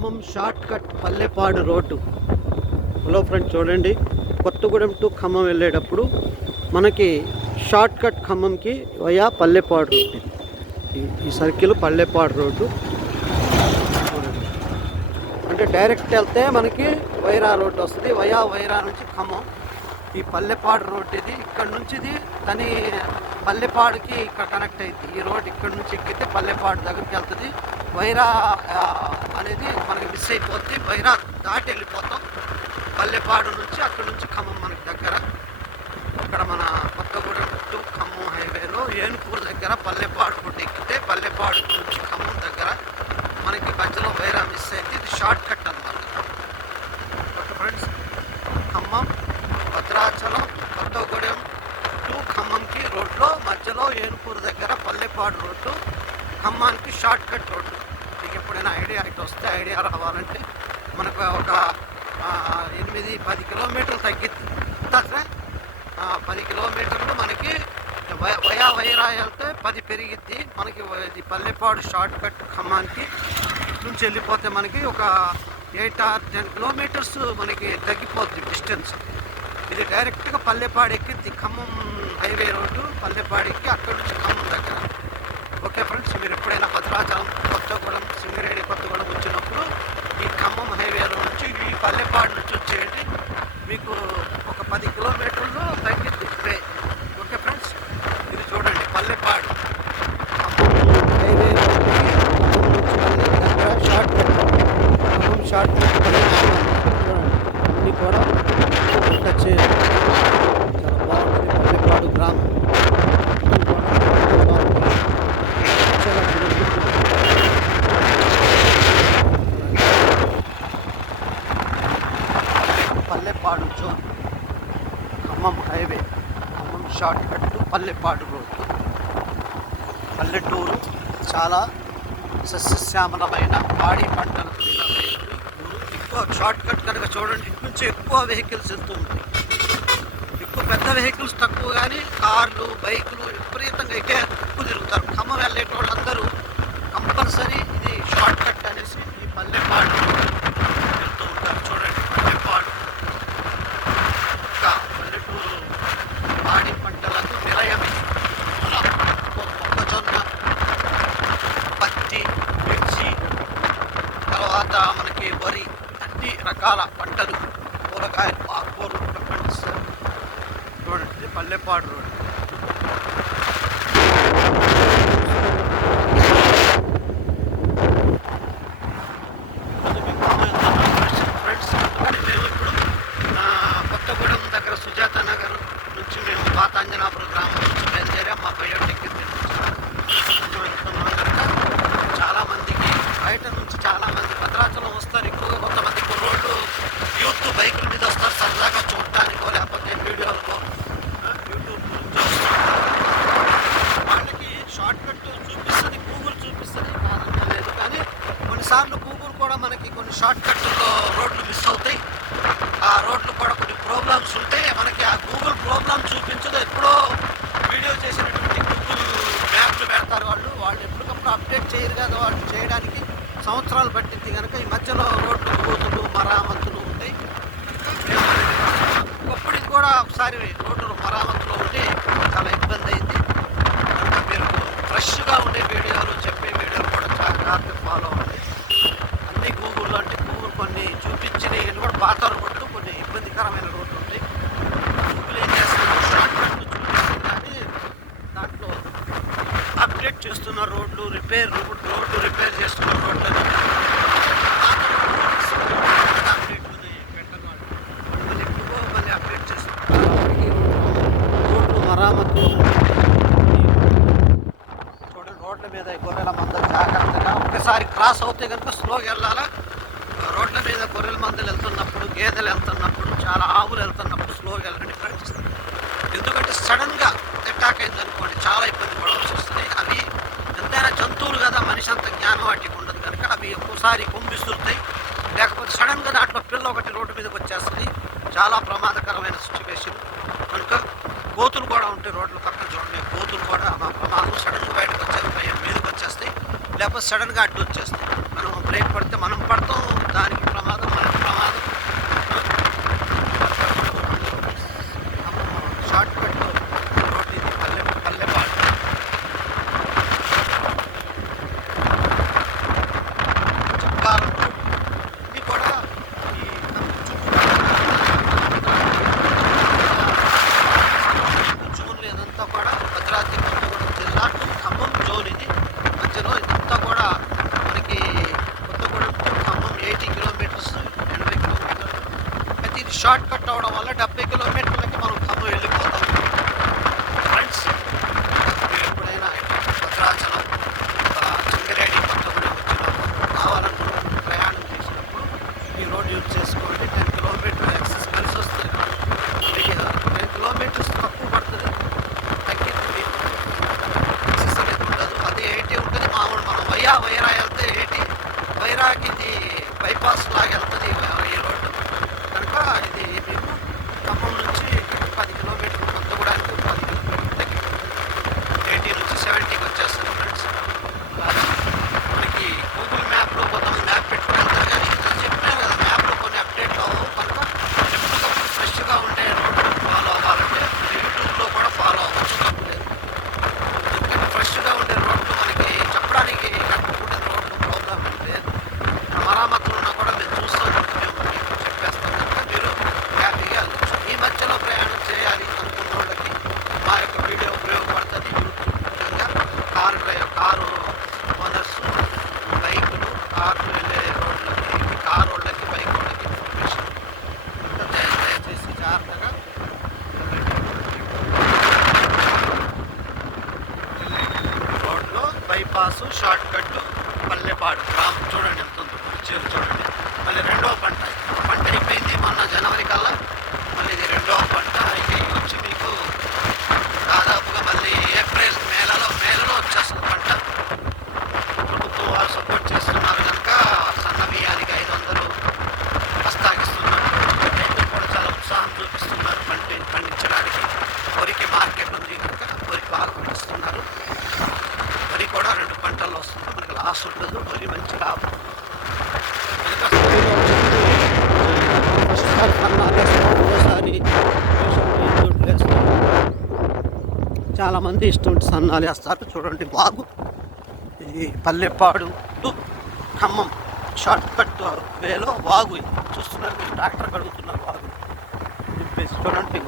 Khammam short cut Pallepadu road. Hello friends చూడండి. Kothagudem to Khammam వెళ్ళేటప్పుడు మనకి షార్ట్ కట్ ఖమ్మంకి వయా పల్లెపాడు రోడ్డు. ఈ- ఈ సర్కిల్ పల్లెపాడు రోడ్డు. అంటే డైరెక్ట్ వెళ్తే మనకి వైరా రోడ్డు వస్తుంది. వయా వైరా నుంచి ఖమ్మం. ఈ పల్లెపాడు రోడ్డు ఇది. ఇక్కడ నుంచి ఇది తని పల్లెపాడుకి ఇక్కడ కనెక్ట్ అయింది. ఈ రోడ్ ఇక్కడ నుంచి ఎక్కితే పల్లెపాడు దగ్గరికి వెళ్తుంది. వైరా అనేది మనకి మిస్ అయిపోద్ది. వైరా దాటి వెళ్ళిపోతాం. పల్లెపాడు నుంచి అక్కడ నుంచి ఖమ్మం మనకి దగ్గర. అక్కడ మన కొత్తగూడెం టు ఖమ్మం హైవేలో ఏనుకూరు దగ్గర పల్లెపాడు కూడా ఎక్కితే పల్లెపాడు నుంచి ఖమ్మం దగ్గర మనకి మధ్యలో వైరా మిస్ అయింది. ఇది షార్ట్ కట్ అన్నమాట okay friends Khammam Bhadrachalam Kothagudem to ఖమ్మంకి రోడ్లో రోడ్లో ఏనుకూరు దగ్గర పల్లెపాడు రోడ్డు ఖమ్మానికి షార్ట్ కట్ రోడ్డు. మీకు ఎప్పుడైనా ఐడియా ఇటు వస్తే ఐడియా రావాలంటే మనకు ఒక ఎనిమిది పది కిలోమీటర్లు తగ్గిద్ది. ఎంత పది కిలోమీటర్లు మనకి వయా వైరా వెళ్తే పది పెరిగిద్ది. మనకి ఇది పల్లెపాడు షార్ట్ కట్ ఖమ్మానికి నుంచి వెళ్ళిపోతే మనకి ఒక ఎయిట్ ఆర్ టెన్ కిలోమీటర్స్ మనకి తగ్గిపోద్ది డిస్టెన్స్. ఇది డైరెక్ట్గా పల్లెపాడెక్కి ఖమ్మం హైవే రోడ్డు. పల్లెపాడెక్కి అక్కడ అక్కడి నుంచి ఖమ్మం దగ్గర. ఓకే ఫ్రెండ్స్ మీరు ఎప్పుడైనా భద్రాచలం కొత్తగూడెం సింగరేణి కొత్తగూడెం వచ్చినప్పుడు ఈ ఖమ్మం హైవేలో నుంచి ఈ పల్లె నుంచి వచ్చేయండి మీకు ఒక పది కిలోమీటర్లు తగ్గిద్ది ఇక్కడే ఓకే ఫ్రెండ్స్ ఇది చూడండి పల్లెపాడు ఖమ్మం హైవే దగ్గర short cut Khammam short cut Pallepadu. చూడండి అన్నీ కూడా టచ్ చేయాలి చాలా బాగుంటుంది పల్లెపాడు గ్రామం చాలా బాగుంటుంది. Pallepadu zone Khammam highway Khammam short cut Pallepadu road. పల్లెటూరు చాలా సస్యశ్యామలమైన పాడి పంటలు ఎక్కువ షార్ట్ కట్ కనుక చూడండి ఇటు నుంచి ఎక్కువ వెహికల్స్ వెళ్తూ ఉంటాయి. ఎక్కువ పెద్ద వెహికల్స్ తక్కువ కానీ కార్లు బైకులు విపరీతంగా ఇటే ఎక్కువ తిరుగుతారు. ఖమ్మం వెళ్ళేటోళ్ళందరూ చాలా ఆవులు వెళ్తున్నప్పుడు స్లోగా వెళ్ళండి ఫ్రెండ్స్ ఎందుకంటే సడన్గా అటాక్ అయింది అనుకోండి చాలా ఇబ్బంది పడవలసి వస్తుంది అవి ఎంతైనా జంతువులు కదా మనిషి అంత జ్ఞానం వాటికి ఉండదు కనుక అవి ఒక్కోసారి కుంభిస్తుంటాయి లేకపోతే సడన్గా దాంట్లో పిల్ల ఒకటి రోడ్డు మీదకి వచ్చేస్తుంది. చాలా ప్రమాదకరమైన సిచ్యువేషన్. కనుక కోతులు కూడా ఉంటాయి రోడ్ల పక్కన చూడండి. కోతులు కూడా మా ప్రమాదం సడన్గా బయటకు వచ్చేస్తాయి మీదకి వచ్చేస్తాయి. లేకపోతే సడన్గా అడ్డు వచ్చేస్తాయి वाला डब्बे किलो में टोला के मारो खा तो ये చాలామంది ఇష్టం సన్నాలు వేస్తారు. చూడండి బాగు. ఈ పల్లెపాడు ఖమ్మం షార్ట్ కట్ వేలో బాగు. చూస్తున్నారు ట్రాక్టర్ కడుగుతున్నారు బాగు. చూడండి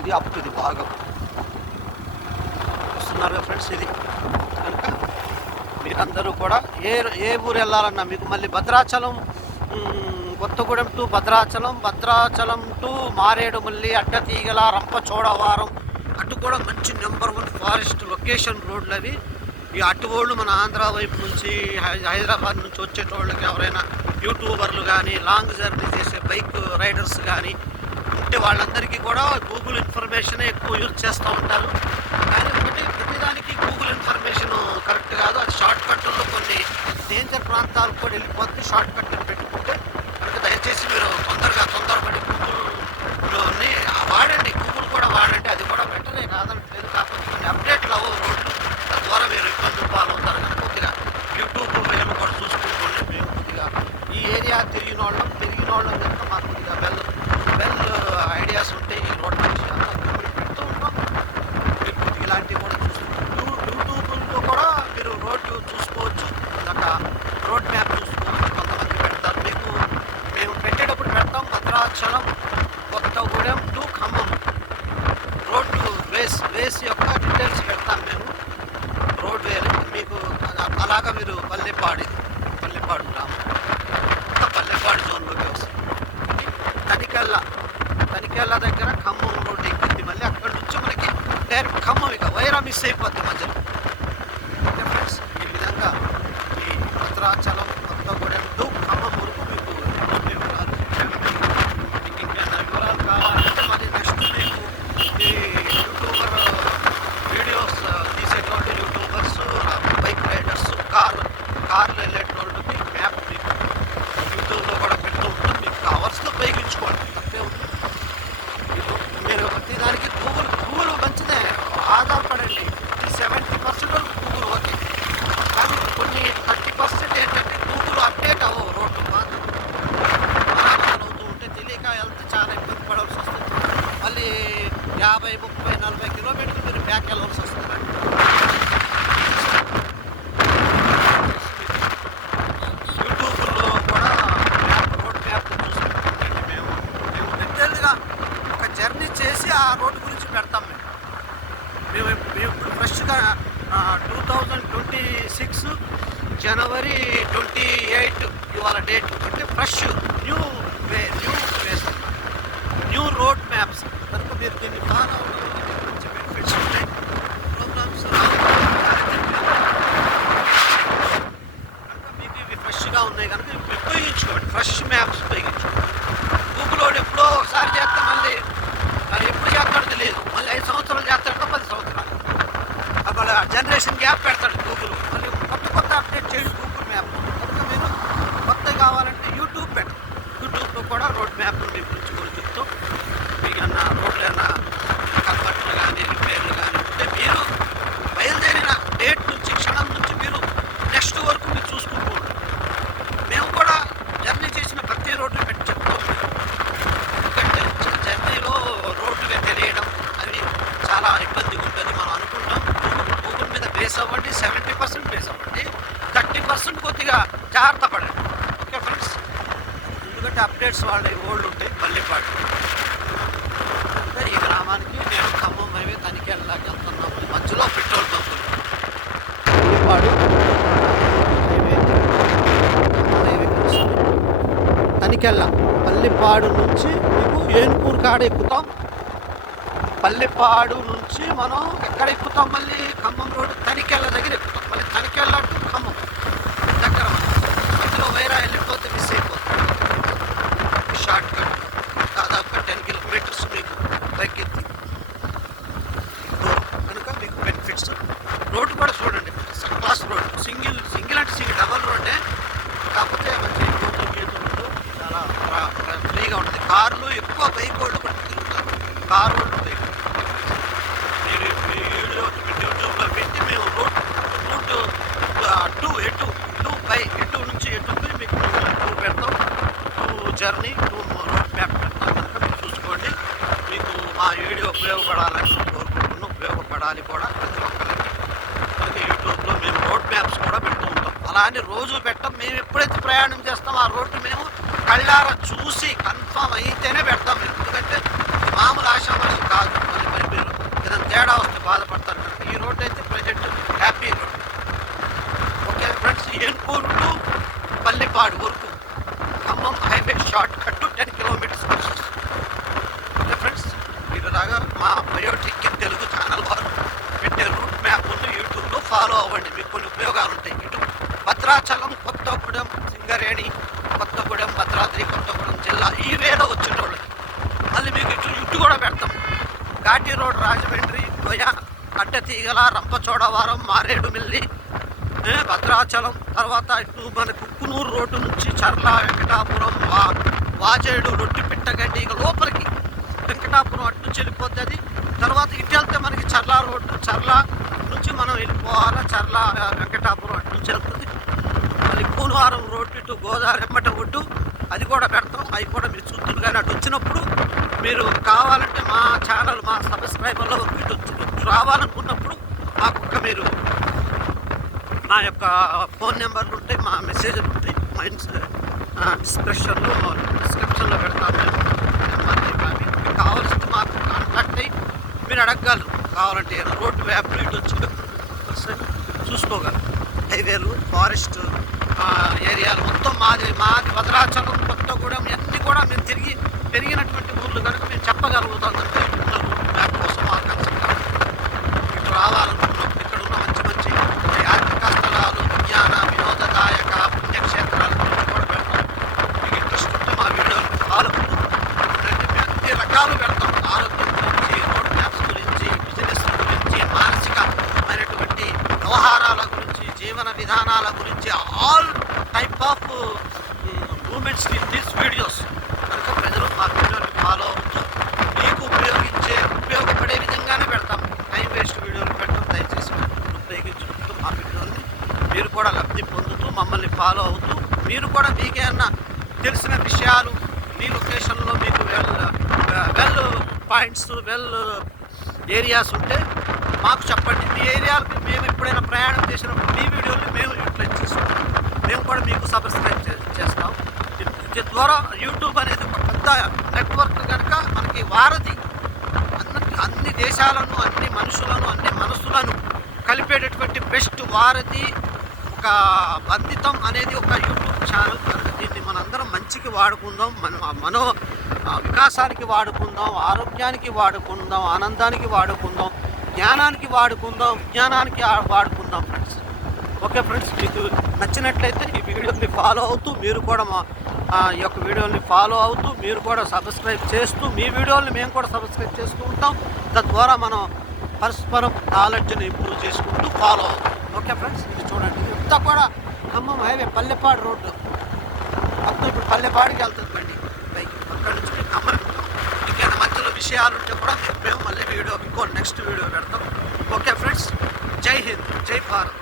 ఇది అప్పు ఇది బాగా. చూస్తున్నారు ఫ్రెండ్స్ ఇది. కనుక మీరందరూ కూడా ఏ ఏ ఊరు వెళ్ళాలన్నా మీకు మళ్ళీ భద్రాచలం కొత్తగూడెం టు భద్రాచలం భద్రాచలం టు మారేడుమల్లి అడ్డతీగల రంపచోడవారం అటు కూడా మంచి నెంబర్ వన్ ఫారెస్ట్ లొకేషన్ రోడ్లు అవి. ఈ అటు వాళ్ళు మన ఆంధ్ర వైపు నుంచి హైదరాబాద్ నుంచి వచ్చేటోళ్ళకి ఎవరైనా యూట్యూబర్లు కానీ లాంగ్ జర్నీ చేసే బైక్ రైడర్స్ కానీ ఉంటే వాళ్ళందరికీ కూడా గూగుల్ ఇన్ఫర్మేషనే ఎక్కువ యూజ్ చేస్తూ ఉంటారు. కానీ ఒకటి ప్రతిదానికి గూగుల్ ఇన్ఫర్మేషన్ కరెక్ట్ కాదు. అది షార్ట్ కట్లో కొన్ని డేంజర్ ప్రాంతాలకు కూడా వెళ్ళిపోతే షార్ట్ కట్లు పెట్టుకుంటే దయచేసి మీరు రేస్ రేస్ యొక్క డీటెయిల్స్ పెడతాం మేము. వేరు. మీకు అలాగా మీరు పల్లెపాడి పల్లెపాడు ఉంటాము పల్లెపాడు జోన్లోకి వస్తుంది. తనికెళ్ళ తనికెళ్ళ దగ్గర ఖమ్మం రోడ్డు ఎక్కింది. మళ్ళీ అక్కడ నుంచి మనకి డైరెక్ట్ ఖమ్మం ఇక వైరా మిస్ అయిపోద్ది మధ్యలో. ఫ్రెండ్స్ ఈ విధంగా ఈ భద్రాచ తనికెళ్ళ పల్లిపాడు నుంచి మీకు ఏనుకూరు కాడ ఎక్కుతాం. పల్లిపాడు నుంచి మనం ఎక్కడ ఎక్కుతాం మళ్ళీ? ఖమ్మం రోడ్డు తనికెళ్ళ దగ్గర ఎక్కుతాం మళ్ళీ తనికెళ్ళ టు ఖమ్మం దగ్గర మధ్యలో వైరా వెళ్ళిపోతే మిస్ అయిపోతుంది షార్ట్ కట్ దాదాపు టెన్ కిలోమీటర్స్ మీకు తగ్గింది దూరం కనుక మీకు బెనిఫిట్స్ రోడ్డు కూడా చూడండి క్లాస్ రోడ్ సింగిల్ సింగిల్ అంటే సింగిల్ డబల్ రోడ్డే కాకపోతే మంచి గీతలు గీతలు ఉంటూ చాలా ఫ్రా- ఫ్రా- ఫ్రీగా ఉంటుంది కార్లు ఎక్కువ బైక్ వాళ్ళు కూడా తిరుగుతారు కారు వాళ్ళు బైక్ మీరు మీ వీడియో యూట్యూబ్లో పెట్టి మేము రూట్ రూట్ టూ ఎటు టూ బై ఎటు నుంచి ఎటు పోయి మీకు టూ పెడతాం to journey to road map పెడతాం కనుక మీరు చూసుకోండి మీకు మా వీడియో ఉపయోగపడాలని కోరుకుంటున్నాం ఉపయోగపడాలి కూడా ప్రతి ఒక్కరికి అలాగే యూట్యూబ్లో మేము రోడ్ మ్యాప్స్ కూడా పెడుతూ దాన్ని రోజు పెట్టం. మేము ఎప్పుడైతే ప్రయాణం చేస్తామో ఆ రోడ్డు మేము కళ్ళారా చూసి కన్ఫామ్ అయితేనే పెడతాం. ఎందుకంటే మామూలు ఆశామాషి కాదు. మరి పరిపేరు మీరు ఏదైనా తేడా వస్తే బాధపడతారు. ఈ రోడ్డు అయితే present happy road okay friends Enpur to Pallipadu వరకు Khammam highway short cut ten kilometres okay friends ఇలాగా మా బయోటిక్ తెలుగు ఛానల్ వారు పెట్టే రూట్ మ్యాప్ యూట్యూబ్లో ఫాలో అవ్వండి. మీకు కొన్ని ఉపయోగాలు ఉంటాయి. ఇటు భద్రాచలం కొత్తగూడెం సింగరేణి కొత్తగూడెం భద్రాద్రి కొత్తగూడెం జిల్లా ఈ వేలో వచ్చేటోళ్ళకి మళ్ళీ మీకు ఇటు ఇటు కూడా పెడతాం. ఘాటి రోడ్ రాజమండ్రి గొయ అడ్డతీగల రంపచోడవరం మారేడుమిల్లి భద్రాచలం తర్వాత ఇటు మన కుక్కునూరు రోడ్డు నుంచి చర్ల వెంకటాపురం వా వాజేడు రొట్టి పెట్టగడ్డి ఇక లోపలికి వెంకటాపురం అటు నుంచి వెళ్ళిపోద్ది. అది తర్వాత ఇటు వెళ్తే మనకి చర్ల రోడ్డు చర్ల నుంచి మనం వెళ్ళిపోవాలా? చర్ల వెంకటాపురం అటు నుంచి వెళ్తుంది మళ్ళీ రోడ్డు ఇటు గోదావరి ఎమ్మట ఒడ్డు అది కూడా పెడతాం. అవి కూడా మీరు చూస్తున్నారు కానీ అటు వచ్చినప్పుడు మీరు కావాలంటే మా ఛానల్ మా సబ్స్క్రైబర్లో ఇటు రావాలనుకున్నప్పుడు మాకు ఒక్క మీరు మా యొక్క ఫోన్ నెంబర్లు ఉంటాయి మా మెసేజ్లు ఉంటాయి. మా డిస్క్రిప్షన్లో డిస్క్రిప్షన్లో పెడతాను మేము కావాల్సింది మాకు కాంటాక్ట్ అయ్యి మీరు అడగగలరు. కావాలంటే రోడ్డు వ్యాప్లు ఇటు వచ్చి చూసుకోగలరు. హైవేలు ఫారెస్ట్ ఏరియాలు మొత్తం మాది మాది భద్రాచలం కొత్తగూడెం ఇవన్నీ కూడా మేము తిరిగి పెరిగినటువంటి ఊళ్ళు కనుక మేము చెప్పగలుగుతాం అంటే ఇట్లా రూట్ మ్యాప్ కోసం మాకు కన్సల్ట్ ఇటు రావాలనుకున్నప్పుడు ఇక్కడ ఉన్న మంచి మంచి యాత్రిక స్థలాలు విజ్ఞాన వినోదదాయక పుణ్యక్షేత్రాల గురించి కూడా పెడతాం మీకు ఇంట్రెస్ట్ ఉంటే మా వీడియోలు ఫాలో అన్ని రకాలు పెడతాం ఆరోగ్యం గురించి రోడ్ మ్యాప్స్ గురించి బిజినెస్ గురించి మానసికమైనటువంటి గురించి జీవన విధానాల గురించి all type of moments in this videos కనుక ప్రజలు మా వీడియోని ఫాలో అవుతూ మీకు ఉపయోగించే ఉపయోగపడే విధంగానే పెడతాం. టైం వేస్ట్ వీడియోలు పెట్టడం దయచేసి ఉపయోగించుకుంటూ మా వీడియోని మీరు కూడా లబ్ధి పొందుతూ మమ్మల్ని ఫాలో అవుతూ మీరు కూడా మీకేమన్నా తెలిసిన విషయాలు మీ లొకేషన్లో మీకు well well points well areas ఉంటే మాకు చెప్పండి మీ ఏరియాలకు మేము ఎప్పుడైనా ప్రయాణం చేసినప్పుడు మీ వీడియోలు మేము యూటిలైజ్ చేసుకుంటాం మేము కూడా మీకు సబ్స్క్రైబ్ చేస్తాం. ద్వారా యూట్యూబ్ అనేది ఒక పెద్ద నెట్వర్క్ కనుక మనకి వారధి అన్ని అన్ని దేశాలను అన్ని మనుషులను అన్ని మనసులను కలిపేటటువంటి బెస్ట్ వారధి ఒక బంధితం అనేది ఒక యూట్యూబ్ ఛానల్ దీన్ని మనందరం మంచికి వాడుకుందాం మన మనో వికాసానికి వాడుకుందాం ఆరోగ్యానికి వాడుకుందాం ఆనందానికి వాడుకుందాం. జ్ఞానానికి వాడుకుందాం విజ్ఞానానికి వాడుకుందాం ఫ్రెండ్స్ ఓకే ఫ్రెండ్స్ మీకు నచ్చినట్లయితే ఈ వీడియోని ఫాలో అవుతూ మీరు కూడా మా ఈ యొక్క వీడియోని ఫాలో అవుతూ మీరు కూడా సబ్స్క్రైబ్ చేస్తూ మీ వీడియోని మేము కూడా సబ్స్క్రైబ్ చేస్తూ ఉంటాం. తద్వారా మనం పరస్పరం నాలెడ్జ్ని ఇంప్రూవ్ చేసుకుంటూ ఫాలో అవుతాం. ఓకే ఫ్రెండ్స్ ఇది చూడండి. ఇంత కూడా ఖమ్మం హైవే పల్లెపాడు రోడ్డు. మొత్తం ఇప్పుడు పల్లెపాడికి వెళ్తుంది బండి బైక్ అక్కడ నుంచి ఖమ్మం ఇంకేమైనా మధ్యలో విషయాలు ఉంటే కూడా మేము మళ్ళీ వీడియో ఇంకో నెక్స్ట్ వీడియో పెడతాం. ఓకే ఫ్రెండ్స్ జై హింద్. జై భారత్.